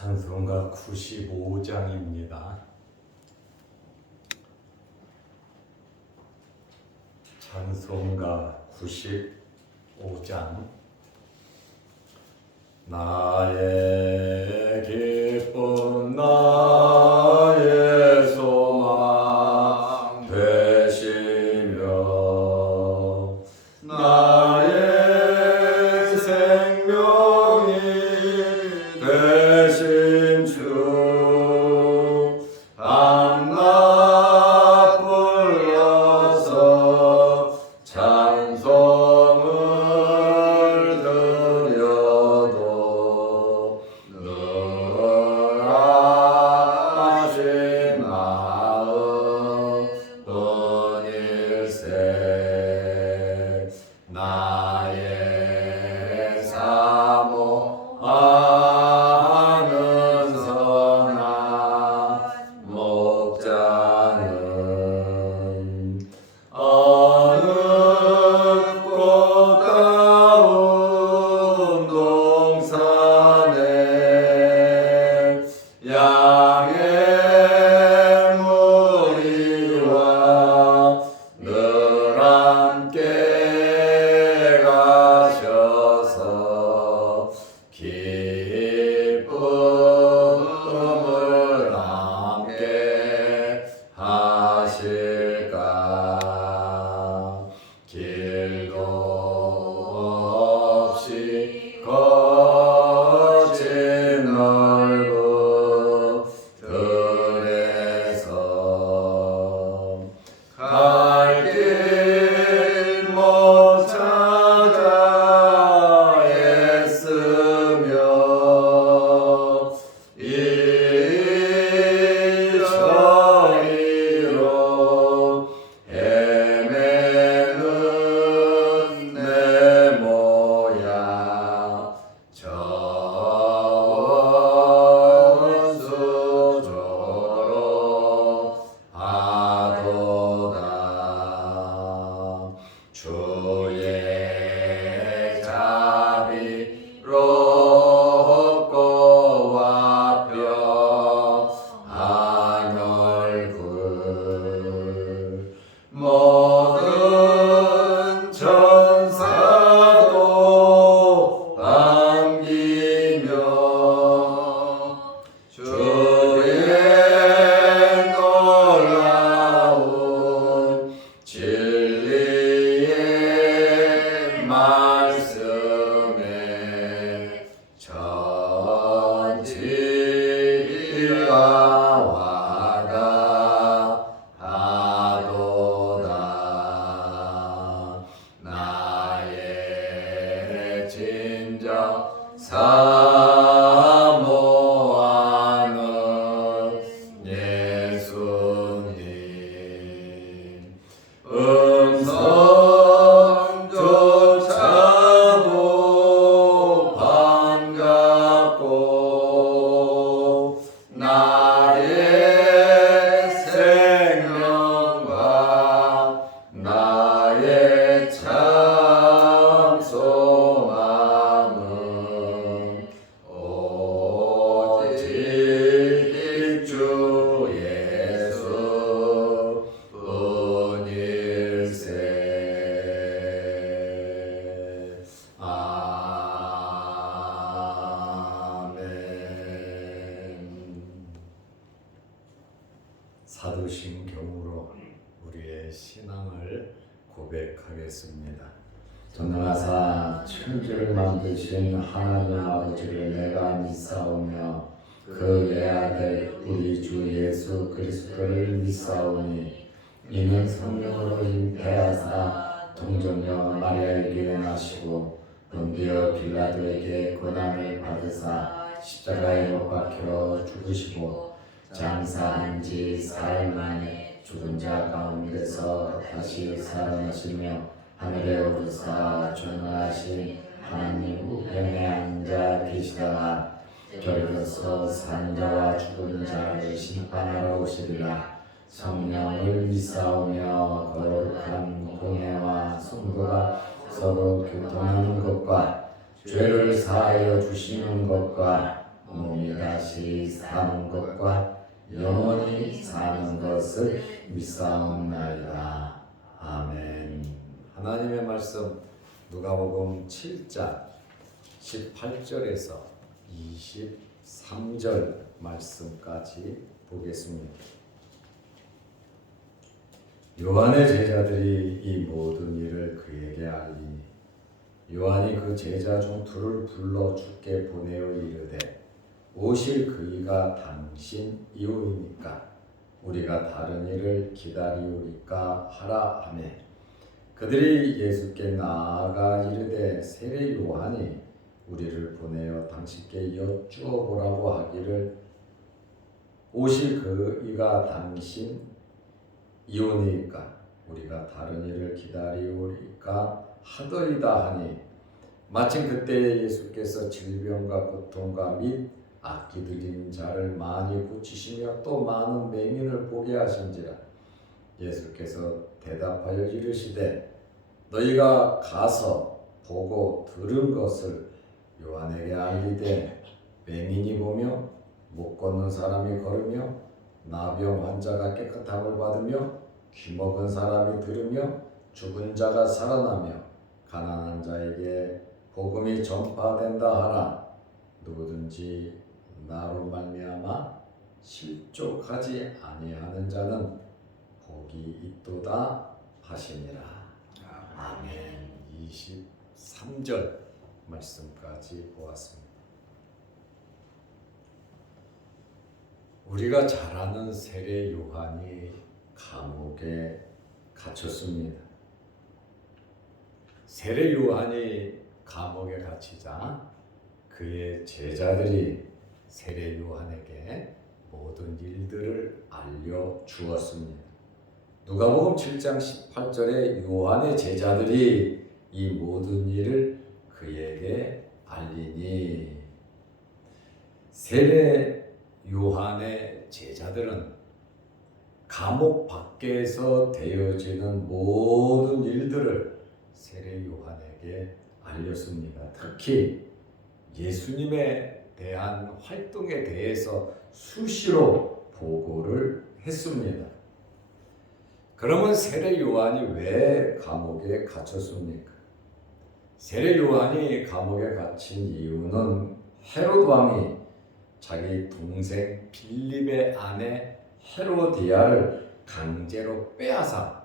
찬송가 95장입니다. 찬송가 95장. 나의 기쁨 나의 소망 되시며 나의 생명이 되신 주 밤낮 불러서 찬송을 드려도 늘 하신 마음 뿐일세. 나의 사모하는 선한 목자는 어느 꽃다운 동산에 양의 무리와 늘 함께 가셔서 기쁨을 함께 하실까. 길도 없이 거친 넓은 들에서 갈 길 못 찾아 애쓰며 이저리로 헤매는 내 모양 전수조로 하도다. 주의 자비롭고 와평한 얼굴 모든 천사도 반기며 주의 놀라운 진리의 말씀에 전지가 와닿하도다. 나의 진정 사모하는 예수님 음성조차도 반갑고 나의 생명과 나의 참 소망은 오직 주 예수 뿐일세. 아멘. 사도신경으로 우리의 신앙을 고백하겠습니다. 전능하사 천지를 만드신 하나님 아버지를 내가 믿사오며 그 외아들 우리 주 예수 그리스도를 믿사오니 이는 성령으로 잉태하사 동정녀 마리아에게 나시고 본디오 빌라도에게 고난을 받으사 십자가에 못 박혀 죽으시고 장사한 지 사흘 만에 죽은 자 가운데서 다시 살아나시며 하늘에 오르사 전능하신 하나님 우편에 앉아 계시다가 저리로서 산 자와 죽은 자를 심판하러 오시리라. 성령을 믿사오며 거룩한 공예와 성도가 서로 교통하는 것과 죄를 사하여 주시는 것과 몸이 다시 사는 것과 영원히 사는 것을 믿사옵나이다. 아멘. 하나님의 말씀 누가복음 7장 18절에서 23절 말씀까지 보겠습니다. 요한의 제자들이 이 모든 일을 그에게 알리니 요한이 그 제자 중 둘을 불러 주께 보내어 이르되 오실 그이가 당신 이후이니까 우리가 다른 일을 기다리오리까 하라 하며 그들이 예수께 나아가 이르되 세례 요한이 우리를 보내어 당신께 여쭈어 보라고 하기를 오실 그이가 당신 이오니까 우리가 다른 일을 기다리오리까 하더이다 하니 마침 그때에 예수께서 질병과 고통과 및 악기 들린 자를 많이 고치시며 또 많은 맹인을 보게 하신지라. 예수께서 대답하여 이르시되 너희가 가서 보고 들은 것을 요한에게 알리되 맹인이 보며 못 걷는 사람이 걸으며 나병 환자가 깨끗함을 받으며 귀먹은 사람이 들으며 죽은 자가 살아나며 가난한 자에게 복음이 전파된다 하라. 누구든지 나로 말미암아 실족하지 아니하는 자는 복이 있도다 하시니라. 아멘. 23절 말씀까지 보았습니다. 우리가 잘 아는 세례 요한이 감옥에 갇혔습니다. 세례 요한이 감옥에 갇히자 그의 제자들이 세례 요한에게 모든 일들을 알려주었습니다. 누가복음 7장 18절에 요한의 제자들이 이 모든 일을 그에게 알리니 세례 요한의 제자들은 감옥 밖에서 되어지는 모든 일들을 세례 요한에게 알렸습니다. 특히 예수님에 대한 활동에 대해서 수시로 보고를 했습니다. 그러면 세례 요한이 왜 감옥에 갇혔습니까? 세례 요한이 감옥에 갇힌 이유는 헤롯 왕이 자기 동생 빌립의 아내 헤로디아를 강제로 빼앗아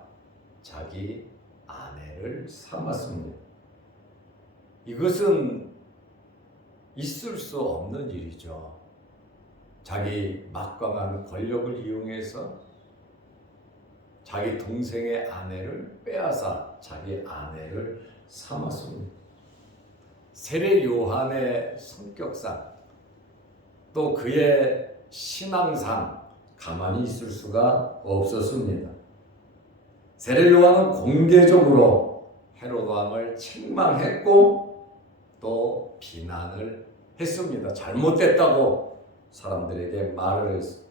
자기 아내를 삼았습니다. 이것은 있을 수 없는 일이죠. 자기 막강한 권력을 이용해서 자기 동생의 아내를 빼앗아 자기 아내를 삼았습니다. 세례 요한의 성격상 또 그의 신앙상 가만히 있을 수가 없었습니다. 세례 요한은 공개적으로 헤롯 왕을 책망했고 또 비난을 했습니다. 잘못됐다고 사람들에게 말을 했습니다.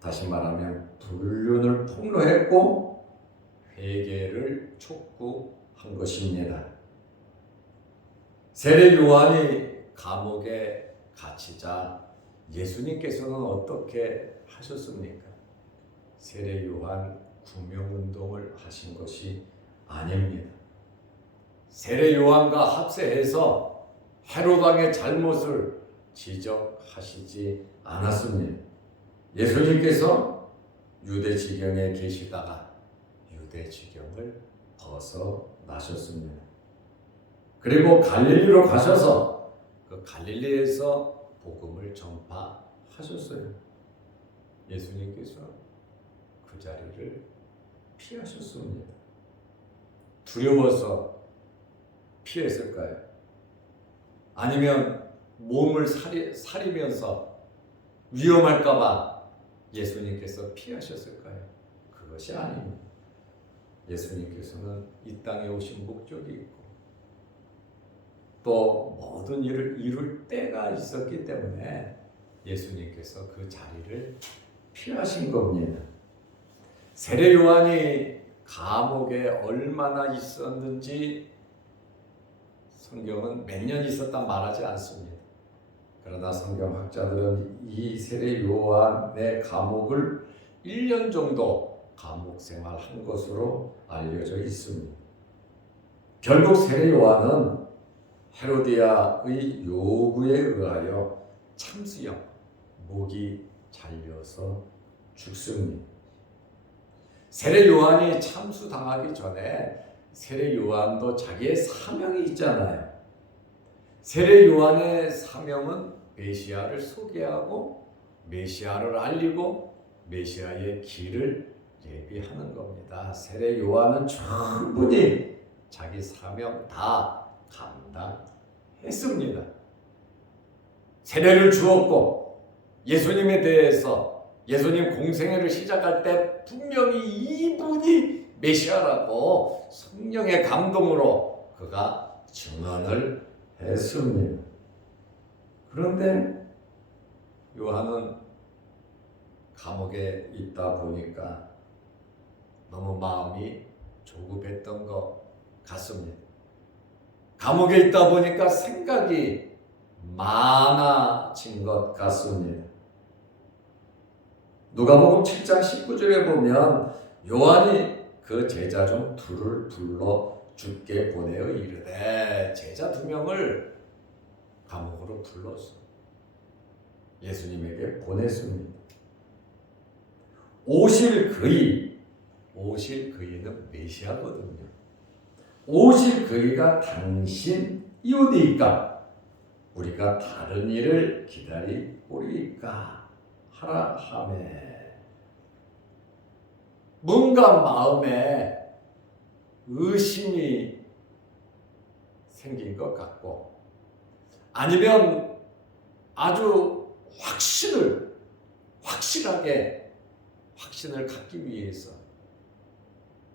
다시 말하면 불륜을 폭로했고 회개를 촉구한 것입니다. 세례 요한이 감옥에 갇히자 예수님께서는 어떻게 하셨습니까? 세례 요한 구명운동을 하신 것이 아닙니다. 세례 요한과 합세해서 헤롯 왕의 잘못을 지적하시지 않았습니다. 예수님께서 유대 지경에 계시다가 유대 지경을 벗어나셨습니다. 그리고 갈릴리로 가셔서 그 갈릴리에서 복음을 전파하셨어요. 예수님께서 그 자리를 피하셨습니다. 두려워서 피했을까요? 아니면 몸을 사리면서 위험할까봐 예수님께서 피하셨을까요? 그것이 아닙니다. 예수님께서는 이 땅에 오신 목적이 있고 또 모든 일을 이룰 때가 있었기 때문에 예수님께서 그 자리를 피하신 겁니다. 세례 요한이 감옥에 얼마나 있었는지 성경은 몇 년 있었다 말하지 않습니다. 그러나 성경학자들은 이 세례 요한의 감옥을 1년 정도 감옥 생활한 것으로 알려져 있습니다. 결국 세례 요한은 헤로디아의 요구에 의하여 참수형, 목이 잘려서 죽습니다. 세례 요한이 참수당하기 전에 세례 요한도 자기의 사명이 있잖아요. 세례 요한의 사명은 메시아를 소개하고 메시아를 알리고 메시아의 길을 예비하는 겁니다. 세례 요한은 충분히 자기 사명 다 감당했습니다. 세례를 주었고 예수님에 대해서 예수님 공생애를 시작할 때 분명히 이분이 메시아라고 성령의 감동으로 그가 증언을 했습니다. 그런데 요한은 감옥에 있다 보니까 너무 마음이 조급했던 것 같습니다. 감옥에 있다 보니까 생각이 많아진 것 같습니다. 누가복음 7장 19절에 보면 요한이 그 제자 중 둘을 불러 주께 보내어 이르되, 제자 2명을 감옥으로 불렀어. 예수님에게 보냈습니다. 오실 그이는 메시아거든요. 오실 그이가 당신이오니까 우리가 다른 일을 기다리오리까 하라 하매, 뭔가 마음에 의심이 생긴 것 같고, 아니면 아주 확신을 갖기 위해서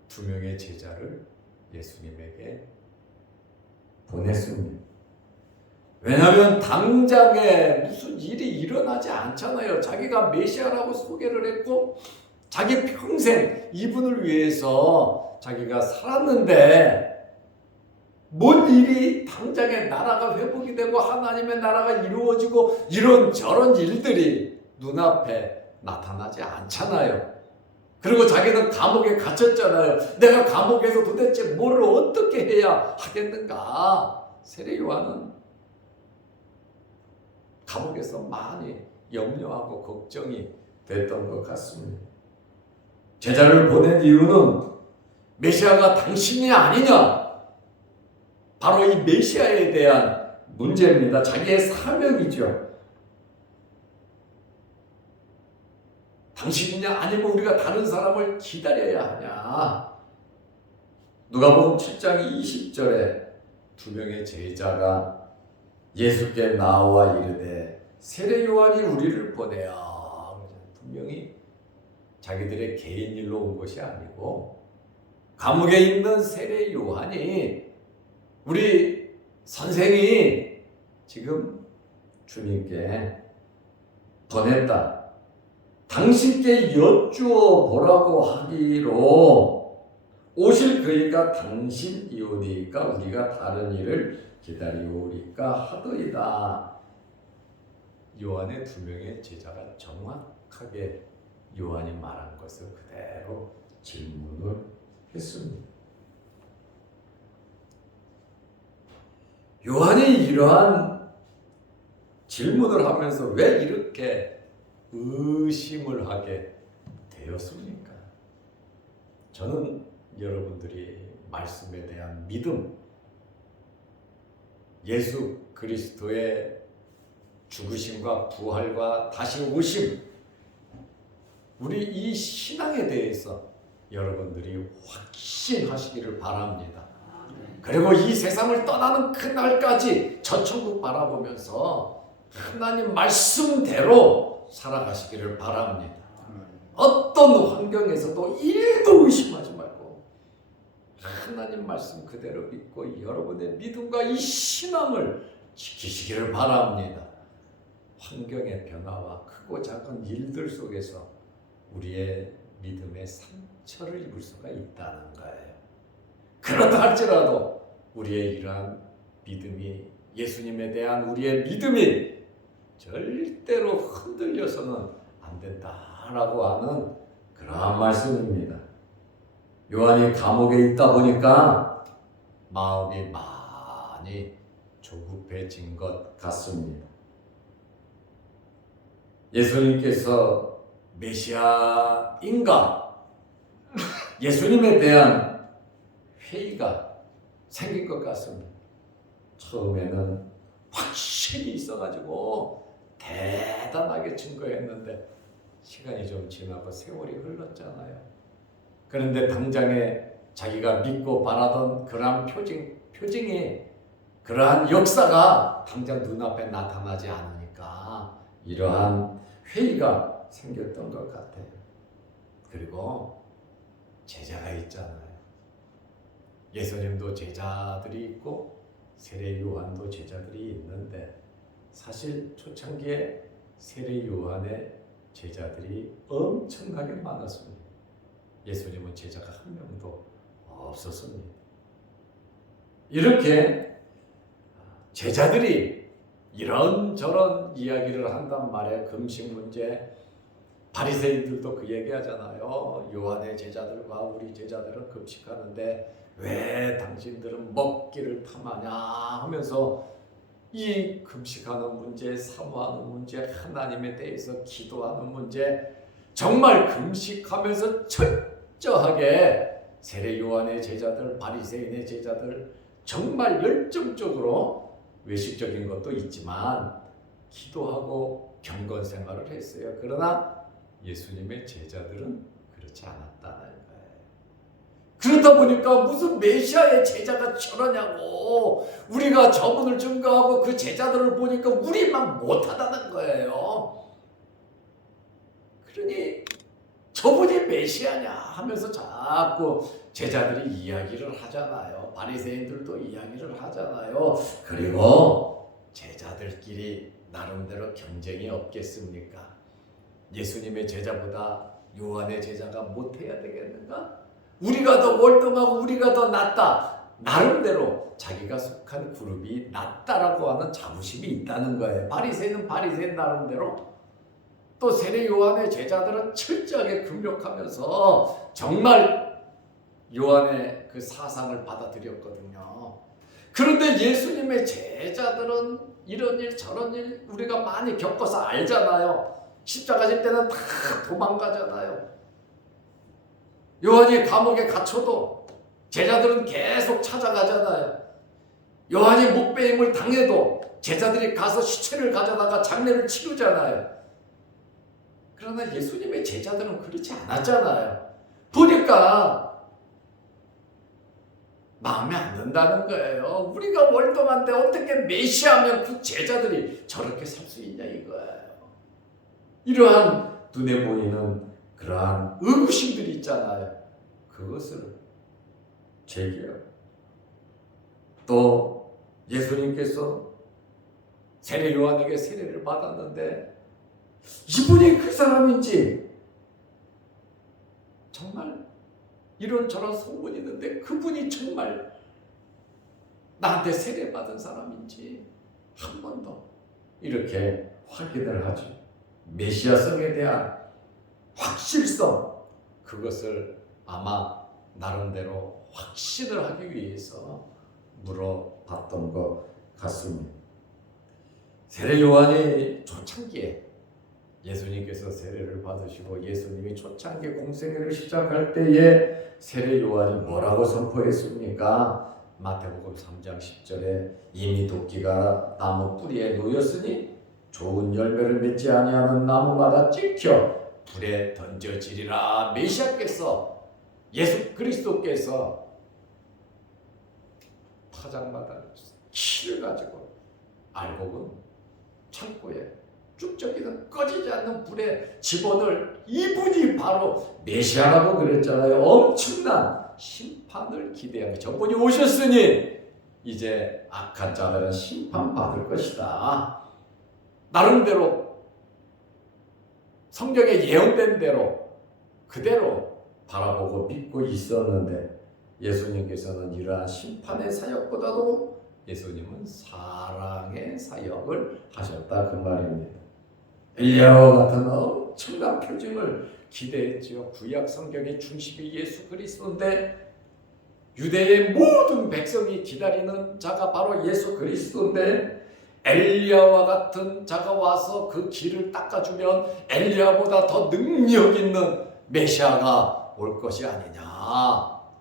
2명의 제자를 예수님에게 보냈습니다. 왜냐하면 당장에 무슨 일이 일어나지 않잖아요. 자기가 메시아라고 소개를 했고 자기 평생 이분을 위해서 자기가 살았는데 뭔 일이 당장에 나라가 회복이 되고 하나님의 나라가 이루어지고 이런저런 일들이 눈앞에 나타나지 않잖아요. 그리고 자기는 감옥에 갇혔잖아요. 내가 감옥에서 도대체 뭐를 어떻게 해야 하겠는가? 세례 요한은 감옥에서 많이 염려하고 걱정이 됐던 것 같습니다. 제자를 보낸 이유는 메시아가 당신이 아니냐? 바로 이 메시아에 대한 문제입니다. 자기의 사명이죠. 당신이냐 아니면 우리가 다른 사람을 기다려야 하냐? 누가복음 7장 20절에 2명의 제자가 예수께 나와 이르되 세례 요한이 우리를 보내어. 분명히 자기들의 개인 일로 온 것이 아니고 감옥에 있는 세례 요한이 우리 선생이 지금 주님께 보냈다. 당신께 여쭈어 보라고 하기로 오실 그이가 당신이오니까 우리가 다른 일을 기다리오리까 하더이다. 요한의 2명의 제자가 정확하게 요한이 말한 것을 그대로 질문을 했습니다. 요한이 이러한 질문을 하면서 왜 이렇게 의심을 하게 되었습니까? 저는 여러분들이 말씀에 대한 믿음, 예수 그리스도의 죽으심과 부활과 다시 오심, 우리 이 신앙에 대해서 여러분들이 확신하시기를 바랍니다. 그리고 이 세상을 떠나는 그날까지 저 천국 바라보면서 하나님 말씀대로 살아가시기를 바랍니다. 어떤 환경에서도 1도 의심하지 말고 하나님 말씀 그대로 믿고 여러분의 믿음과 이 신앙을 지키시기를 바랍니다. 환경의 변화와 크고 작은 일들 속에서 우리의 믿음의 상처를 입을 수가 있다는 거예요. 그렇다 할지라도 우리의 이러한 믿음이, 예수님에 대한 우리의 믿음이 절대로 흔들려서는 안 된다라고 하는 그러한 말씀입니다. 요한이 감옥에 있다 보니까 마음이 많이 조급해진 것 같습니다. 예수님께서 메시아인가? 예수님에 대한 회의가 생긴 것 같습니다. 처음에는 확신이 있어가지고 대단하게 증거했는데 시간이 좀 지나고 세월이 흘렀잖아요. 그런데 당장에 자기가 믿고 바라던 그러한 표징이 그러한 역사가 당장 눈앞에 나타나지 않으니까 이러한 회의가 생겼던 것 같아요. 그리고 제자가 있잖아요. 예수님도 제자들이 있고 세례 요한도 제자들이 있는데 사실 초창기에 세례 요한의 제자들이 엄청나게 많았습니다. 예수님은 제자가 한 명도 없었습니다. 이렇게 제자들이 이런저런 이야기를 한단 말이에요. 금식 문제, 바리새인들도 그 얘기하잖아요. 요한의 제자들과 우리 제자들은 금식하는데 왜 당신들은 먹기를 탐하냐 하면서 이 금식하는 문제, 사모하는 문제, 하나님에 대해서 기도하는 문제, 정말 금식하면서 철저하게 세례 요한의 제자들, 바리새인의 제자들 정말 열정적으로 외식적인 것도 있지만 기도하고 경건 생활을 했어요. 그러나 예수님의 제자들은 그렇지 않았다는 거예요. 그러다 보니까 무슨 메시아의 제자가 저러냐고, 우리가 저분을 증거하고 그 제자들을 보니까 우리만 못하다는 거예요. 그러니 저분이 메시아냐 하면서 자꾸 제자들이 이야기를 하잖아요. 바리새인들도 이야기를 하잖아요. 그리고 제자들끼리 나름대로 경쟁이 없겠습니까? 예수님의 제자보다 요한의 제자가 못해야 되겠는가? 우리가 더 월등하고 우리가 더 낫다. 나름대로 자기가 속한 그룹이 낫다라고 하는 자부심이 있다는 거예요. 바리새인은 바리새인 나름대로, 또 세례 요한의 제자들은 철저하게 금욕하면서 정말 요한의 그 사상을 받아들였거든요. 그런데 예수님의 제자들은 이런 일 저런 일 우리가 많이 겪어서 알잖아요. 십자가 질 때는 다 도망가잖아요. 요한이 감옥에 갇혀도 제자들은 계속 찾아가잖아요. 요한이 목배임을 당해도 제자들이 가서 시체를 가져다가 장례를 치르잖아요. 그러나 예수님의 제자들은 그렇지 않았잖아요. 보니까 마음에 안 든다는 거예요. 우리가 월등한데 어떻게 메시아면 그 제자들이 저렇게 살 수 있냐 이거예요. 이러한 눈에 보이는 그러한 의구심들이 있잖아요. 그것을 제기하고, 또 예수님께서 세례 요한에게 세례를 받았는데 이분이 그 사람인지, 정말 이런저런 소문이 있는데 그분이 정말 나한테 세례 받은 사람인지 한 번 더 이렇게 확인을 하죠. 메시아성에 대한 확실성, 그것을 아마 나름대로 확신을 하기 위해서 물어봤던 것 같습니다. 세례 요한이 초창기에 예수님께서 세례를 받으시고 예수님이 초창기 공생애를 시작할 때에 세례 요한이 뭐라고 선포했습니까? 마태복음 3장 10절에 이미 도끼가 나무 뿌리에 놓였으니 좋은 열매를 맺지 아니하는 나무마다 찍혀 불에 던져지리라. 메시아께서, 예수 그리스도께서 타작마다 키를 가지고 알곡은 창고에, 쭉저기는 꺼지지 않는 불에 집어넣을 이분이 바로 메시아라고 그랬잖아요. 엄청난 심판을 기대하며 저분이 오셨으니 이제 악한 자들은 심판받을 것이다. 나름대로 성경에 예언된 대로 그대로 바라보고 믿고 있었는데 예수님께서는 이러한 심판의 사역보다도 예수님은 사랑의 사역을 하셨다 그 말입니다. 엘리야와 같은 엄청난 표징을 기대했지요. 구약 성경의 중심이 예수 그리스도인데 유대의 모든 백성이 기다리는 자가 바로 예수 그리스도인데 엘리야와 같은 자가 와서 그 길을 닦아주면 엘리야보다 더 능력 있는 메시아가 올 것이 아니냐,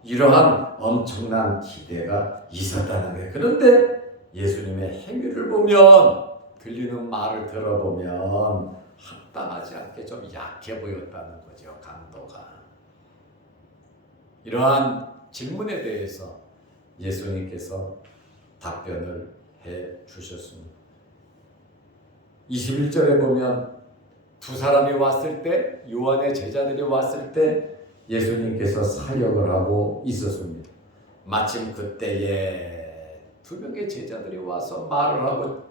이러한 엄청난 기대가 있었다는 거예요. 그런데 예수님의 행위를 보면, 들리는 말을 들어보면 합당하지 않게 좀 약해 보였다는 거죠. 강도가. 이러한 질문에 대해서 예수님께서 답변을 해 주셨습니다. 21절에 보면 두 사람이 왔을 때, 요한의 제자들이 왔을 때 예수님께서 사역을 하고 있었습니다. 마침 그때에 두 명의 제자들이 와서 말을 하고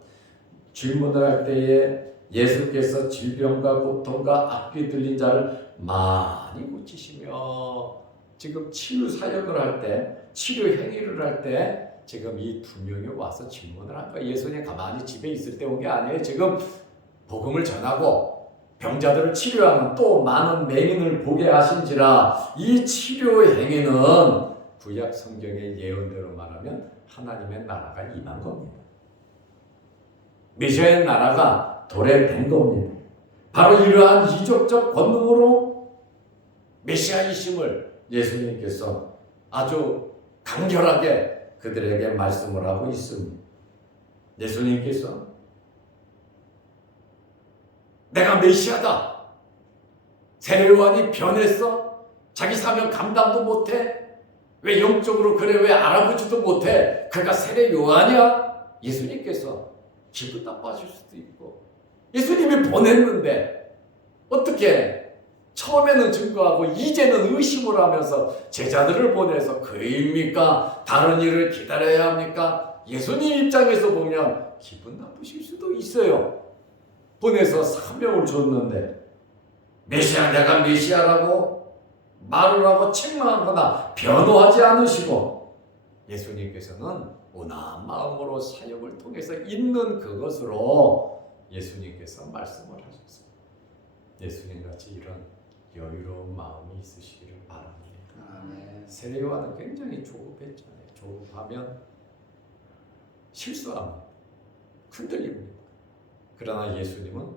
질문을 할 때에 예수께서 질병과 고통과 악귀 들린 자를 많이 고치시며 지금 치유 사역을 할 때, 치료 행위를 할 때 지금 이 두 명이 와서 질문을 한 거예요. 예수님 가만히 집에 있을 때 온 게 아니에요. 지금 복음을 전하고 병자들을 치료하는 또 많은 맹인을 보게 하신지라 이 치료 행위는 구약 성경의 예언대로 말하면 하나님의 나라가 임한 겁니다. 메시아의 나라가 도래된 겁니다. 바로 이러한 이적적 권능으로 메시아이심을 예수님께서 아주 간결하게 그들에게 말씀을 하고 있습니다. 예수님께서 내가 메시아다. 세례요한이 변했어? 자기 사명 감당도 못해? 왜 영적으로 그래? 왜 알아보지도 못해? 그가 세례요한이야? 예수님께서 기분 나빠질 수도 있고, 예수님이 보냈는데 어떻게 처음에는 증거하고 이제는 의심을 하면서 제자들을 보내서 그입니까? 다른 일을 기다려야 합니까? 예수님 입장에서 보면 기분 나쁘실 수도 있어요. 보내서 사명을 줬는데 메시아, 내가 메시아라고 말을 하고 책망하거나 변호하지 않으시고 예수님께서는 온화한 마음으로 사역을 통해서 있는 그것으로 예수님께서 말씀을 하셨습니다. 예수님같이 이런 여유로운 마음이 있으시기를 바랍니다. 세례요한은 굉장히 조급했잖아요. 조급하면 실수합니다. 흔들립니다. 그러나 예수님은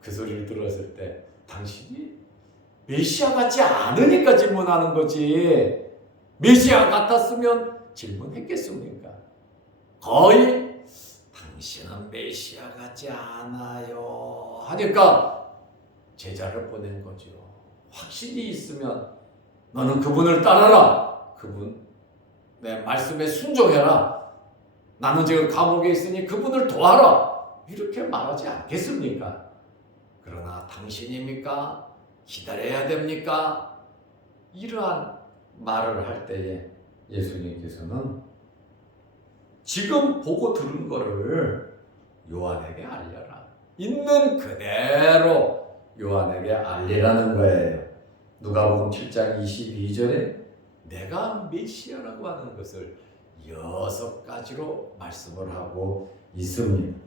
그 소리를 들었을 때 당신이 메시아 같지 않으니까 질문하는 거지, 메시아 같았으면 질문했겠습니까? 거의 당신은 메시아 같지 않아요 하니까 제자를 보낸 거죠. 확신이 있으면 너는 그분을 따라라. 그분 내 말씀에 순종해라. 나는 지금 감옥에 있으니 그분을 도와라. 이렇게 말하지 않겠습니까? 그러나 당신입니까? 기다려야 됩니까? 이러한 말을 할 때에 예수님께서는 지금 보고 들은 거를 요한에게 알려라. 있는 그대로 요한에게 알리라는 거예요. 누가복음 7장 22절에 내가 메시아라고 하는 것을 6가지로 말씀을 하고 있습니다.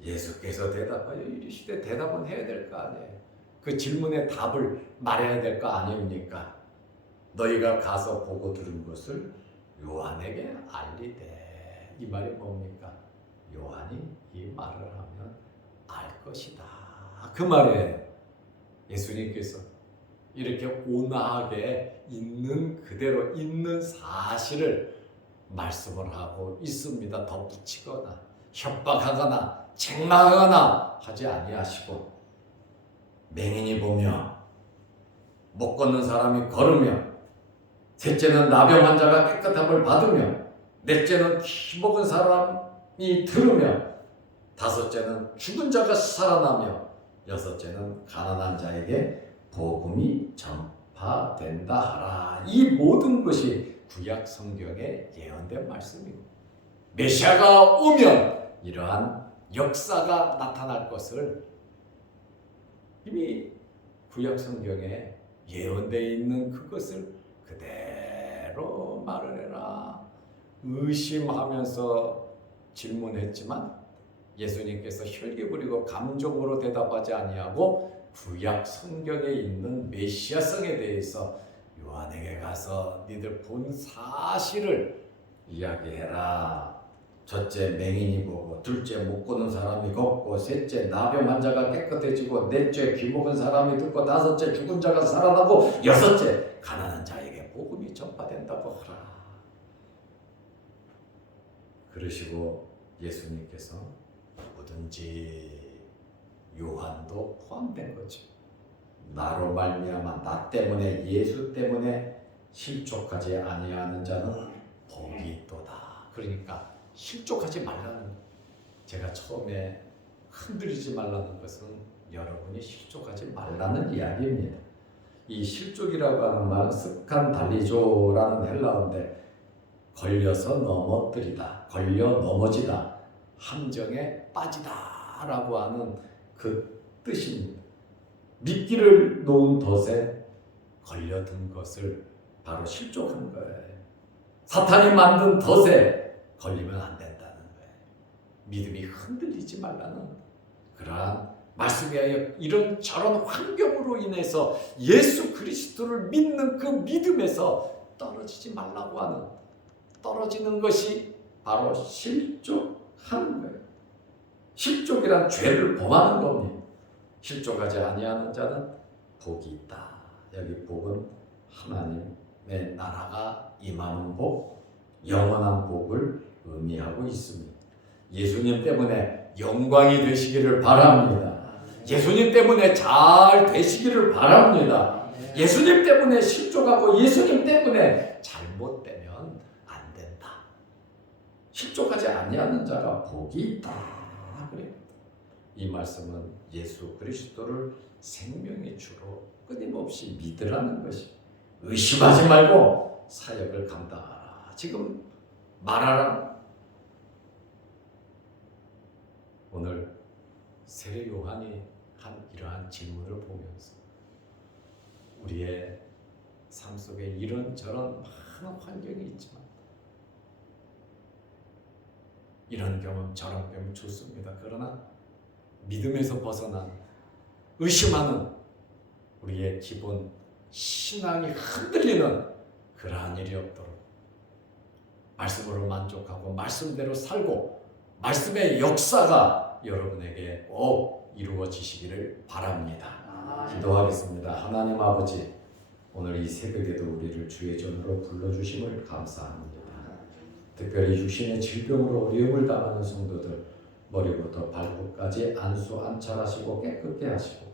예수께서 대답하여 이르시되 대답은 해야 될 거 아니에요. 그 질문에 답을 말해야 될 거 아닙니까? 너희가 가서 보고 들은 것을 요한에게 알리되. 이 말이 뭡니까? 요한이 이 말을 하면 알 것이다. 그 말이에요. 예수님께서 이렇게 온화하게 있는 그대로 있는 사실을 말씀을 하고 있습니다. 덧붙이거나 협박하거나 책망하거나 하지 아니하시고, 맹인이 보며 못 걷는 사람이 걸으며, 셋째는 나병 환자가 깨끗함을 받으며, 넷째는 키 먹은 사람이 들으며, 다섯째는 죽은 자가 살아나며, 여섯째는 가난한 자에게 복음이 전파된다 하라. 이 모든 것이 구약 성경에 예언된 말씀입니다. 메시아가 오면 이러한 역사가 나타날 것을 이미 구약 성경에 예언되어 있는 그것을 그대로 말을 해라. 의심하면서 질문했지만 예수님께서 혈기 부리고 감정으로 대답하지 아니하고 구약 성경에 있는 메시아성에 대해서 요한에게 가서 니들 본 사실을 이야기해라. 첫째 맹인이 보고, 둘째 못 보는 사람이 걷고, 셋째 나병 환자가 깨끗해지고, 넷째 귀 먹은 사람이 듣고, 다섯째 죽은 자가 살아나고, 여섯째 가난한 자에게 복음이 전파된다고 하라. 그러시고 예수님께서 뭐든지 요한도 포함된 거죠. 나로 말미암아, 나 때문에, 예수 때문에 실족하지 아니하는 자는 복이 있도다. 그러니까 실족하지 말라는, 제가 처음에 흔들리지 말라는 것은 여러분이 실족하지 말라는 이야기입니다. 이 실족이라고 하는 말은 습관 달리조라는 헬라어인데 걸려서 넘어뜨리다, 걸려 넘어지다, 함정에 빠지다 라고 하는 그 뜻입니다. 미끼를 놓은 덫에 걸려든 것을 바로 실족한 거예요. 사탄이 만든 덫에 걸리면 안 된다는 거예요. 믿음이 흔들리지 말라는 그러한 말씀이에요. 이런 저런 환경으로 인해서 예수 그리스도를 믿는 그 믿음에서 떨어지지 말라고 하는, 떨어지는 것이 바로 실족하는 거예요. 실족이란 죄를 범하는 겁니다. 실족하지 아니하는 자는 복이 있다. 여기 복은 하나님의 나라가 임하는 복, 영원한 복을 의미하고 있습니다. 예수님 때문에 영광이 되시기를 바랍니다. 예수님 때문에 잘 되시기를 바랍니다. 예수님 때문에 실족하고 예수님 때문에 잘못되면 안 된다. 실족하지 아니하는 자가 복이 있다. 그래요. 이 말씀은 예수 그리스도를 생명의 주로 끊임없이 믿으라는 것이, 의심하지 말고 사역을 감당하라. 지금 말하라. 오늘 세례 요한이 한 이러한 질문을 보면서 우리의 삶 속에 이런저런 많은 환경이 있지만 이런 경험 저런 경험 좋습니다. 그러나 믿음에서 벗어난, 의심하는 우리의 기본 신앙이 흔들리는 그러한 일이 없도록 말씀으로 만족하고 말씀대로 살고 말씀의 역사가 여러분에게 꼭 이루어지시기를 바랍니다. 기도하겠습니다. 하나님 아버지, 오늘 이 새벽에도 우리를 주의 전으로 불러주심을 감사합니다. 특별히 육신의 질병으로 어려움을 당하는 성도들 머리부터 발끝까지 안수 안찰하시고 깨끗게 하시고,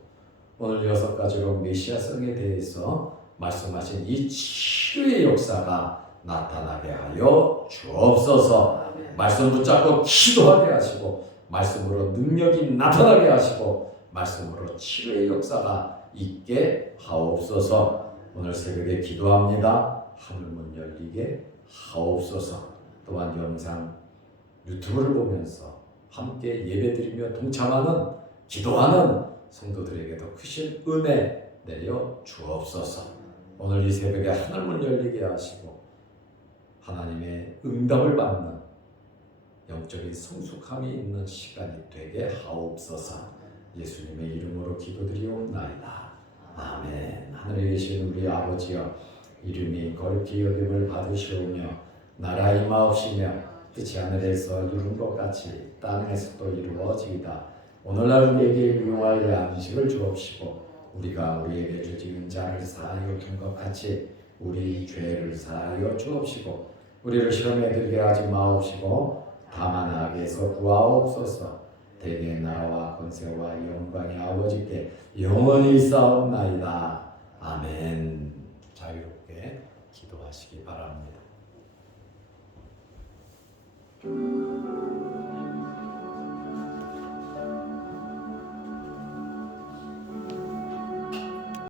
오늘 6가지로 메시아성에 대해서 말씀하신 이 치료의 역사가 나타나게 하여 주옵소서. 말씀 붙잡고 기도하게 하시고, 말씀으로 능력이 나타나게 하시고, 말씀으로 치료의 역사가 있게 하옵소서. 오늘 새벽에 기도합니다. 하늘문 열리게 하옵소서. 또한 영상 유튜브를 보면서 함께 예배드리며 동참하는, 기도하는 성도들에게도 크신 은혜 내려 주옵소서. 오늘 이 새벽에 하늘문 열리게 하시고 하나님의 응답을 받는 영적인 성숙함이 있는 시간이 되게 하옵소서. 예수님의 이름으로 기도드리옵나이다. 아멘. 하늘에 계신 우리 아버지여, 이름이 거룩히 여김을 받으시오며 나라 임하옵시며 뜻이 하늘에서 이룬 것 같이 땅에서도 이루어지이다. 오늘날 우리에게 유용할 양식을 주옵시고, 우리가 우리에게 죄지은 자를 사하여 준 것 같이 우리 죄를 사하여 주옵시고, 우리를 시험에 들게 하지 마옵시고 다만 악에서 구하옵소서. 대개 나라와 권세와 영광이 아버지께 영원히 있사옵나이다. 아멘. 자유롭게 기도하시기 바랍니다.